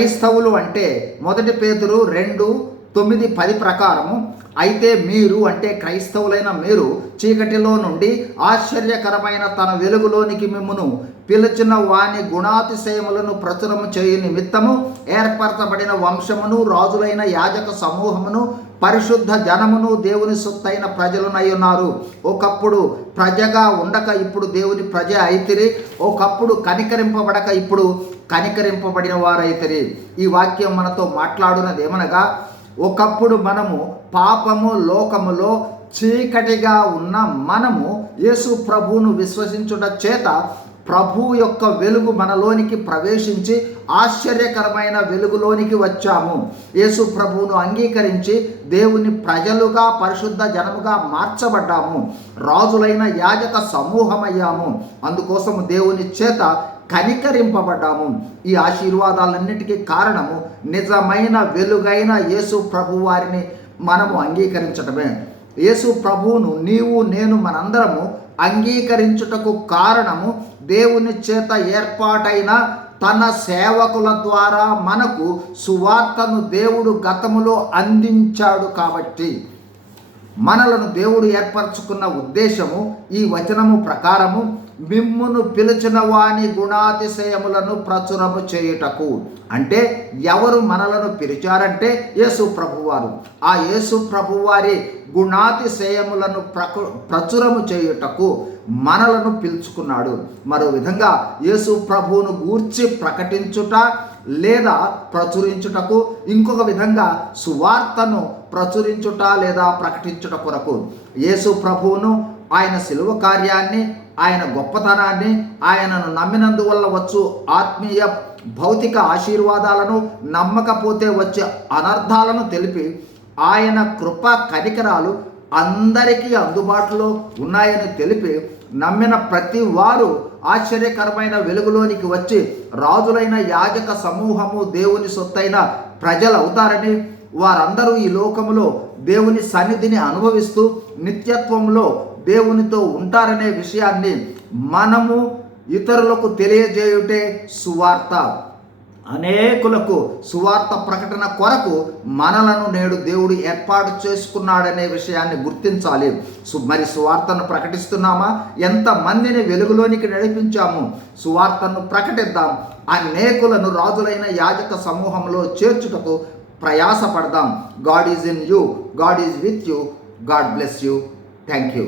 క్రైస్తవులు అంటే మొదటి పేతురు రెండు తొమ్మిది పది ప్రకారము. అయితే మీరు అంటే క్రైస్తవులైన మీరు చీకటిలో నుండి ఆశ్చర్యకరమైన తన వెలుగులోనికి మిమ్మును పిలిచిన వాని గుణాతిశయములను ప్రచురము చేయు నిమిత్తము ఏర్పరచబడిన వంశమును రాజులైన యాజక సమూహమును పరిశుద్ధ జనమును దేవుని సొత్తైన ప్రజలునై ఉన్నారు. ఒకప్పుడు ప్రజగా ఉండక ఇప్పుడు దేవుని ప్రజ అయితిరి. ఒకప్పుడు కనికరింపబడక ఇప్పుడు కనికరింపబడిన వారైతే ఈ వాక్యం మనతో మాట్లాడున్నది ఏమనగా ఒకప్పుడు మనము పాపము లోకములో చీకటిగా ఉన్న మనము యేసు ప్రభువును విశ్వసించుట చేత ప్రభు యొక్క వెలుగు మనలోనికి ప్రవేశించి ఆశ్చర్యకరమైన వెలుగులోనికి వచ్చాము. యేసు ప్రభువును అంగీకరించి దేవుని ప్రజలుగా పరిశుద్ధ జనముగా మార్చబడ్డాము. రాజులైన యాజక సమూహమయ్యాము. అందుకోసము దేవుని చేత కనికరింపబడ్డాము. ఈ ఆశీర్వాదాలన్నిటికీ కారణము నిజమైన వెలుగైన యేసు ప్రభు వారిని మనము అంగీకరించటమే. యేసు ప్రభువును నీవు నేను మనందరము అంగీకరించుటకు కారణము దేవుని చేత ఏర్పాటైన తన సేవకుల ద్వారా మనకు సువార్తను దేవుడు గతములో అందించాడు కాబట్టి. మనలను దేవుడు ఏర్పరచుకున్న ఉద్దేశము ఈ వచనము ప్రకారము మిమ్మును పిలిచిన వాని గుణాతిశయములను ప్రచురము చేయుటకు. అంటే ఎవరు మనలను పిలిచారంటే యేసు ప్రభువారు. ఆ యేసు ప్రభువారి గుణాతిశయములను ప్రకు ప్రచురము చేయుటకు మనలను పిలుచుకున్నాడు. మరో విధంగా యేసు ప్రభువును గూర్చి ప్రకటించుట లేదా ప్రచురించుటకు ఇంకొక విధంగా సువార్తను ప్రచురించుట లేదా ప్రకటించుట కొరకు. యేసు ప్రభువును ఆయన శిలువ కార్యాన్ని ఆయన గొప్పతనాన్ని ఆయనను నమ్మినందువల్ల వచ్చు ఆత్మీయ భౌతిక ఆశీర్వాదాలను నమ్మకపోతే వచ్చే అనర్థాలను తెలిపి ఆయన కృప కనికరాలు అందరికీ అందుబాటులో ఉన్నాయని తెలిపి నమ్మిన ప్రతి వారు ఆశ్చర్యకరమైన వెలుగులోనికి వచ్చి రాజులైన యాజక సమూహము దేవుని సొత్తైన ప్రజలు అవుతారని వారందరూ ఈ లోకములో దేవుని సన్నిధిని అనుభవిస్తూ నిత్యత్వంలో దేవునితో ఉంటారనే విషయాన్ని మనము ఇతరులకు తెలియజేయుటే సువార్త. అనేకులకు సువార్త ప్రకటన కొరకు మనలను నేడు దేవుడు ఏర్పాటు చేసుకున్నాడనే విషయాన్ని గుర్తించాలి. సు మరి సువార్తను ప్రకటిస్తున్నామా? ఎంతమందిని వెలుగులోనికి నడిపించాము? సువార్తను ప్రకటిద్దాం. అనేకులను రాజులైన యాజక సమూహంలో చేర్చుటకు ప్రయాసపడదాం. God is in you God is with you God bless you. Thank you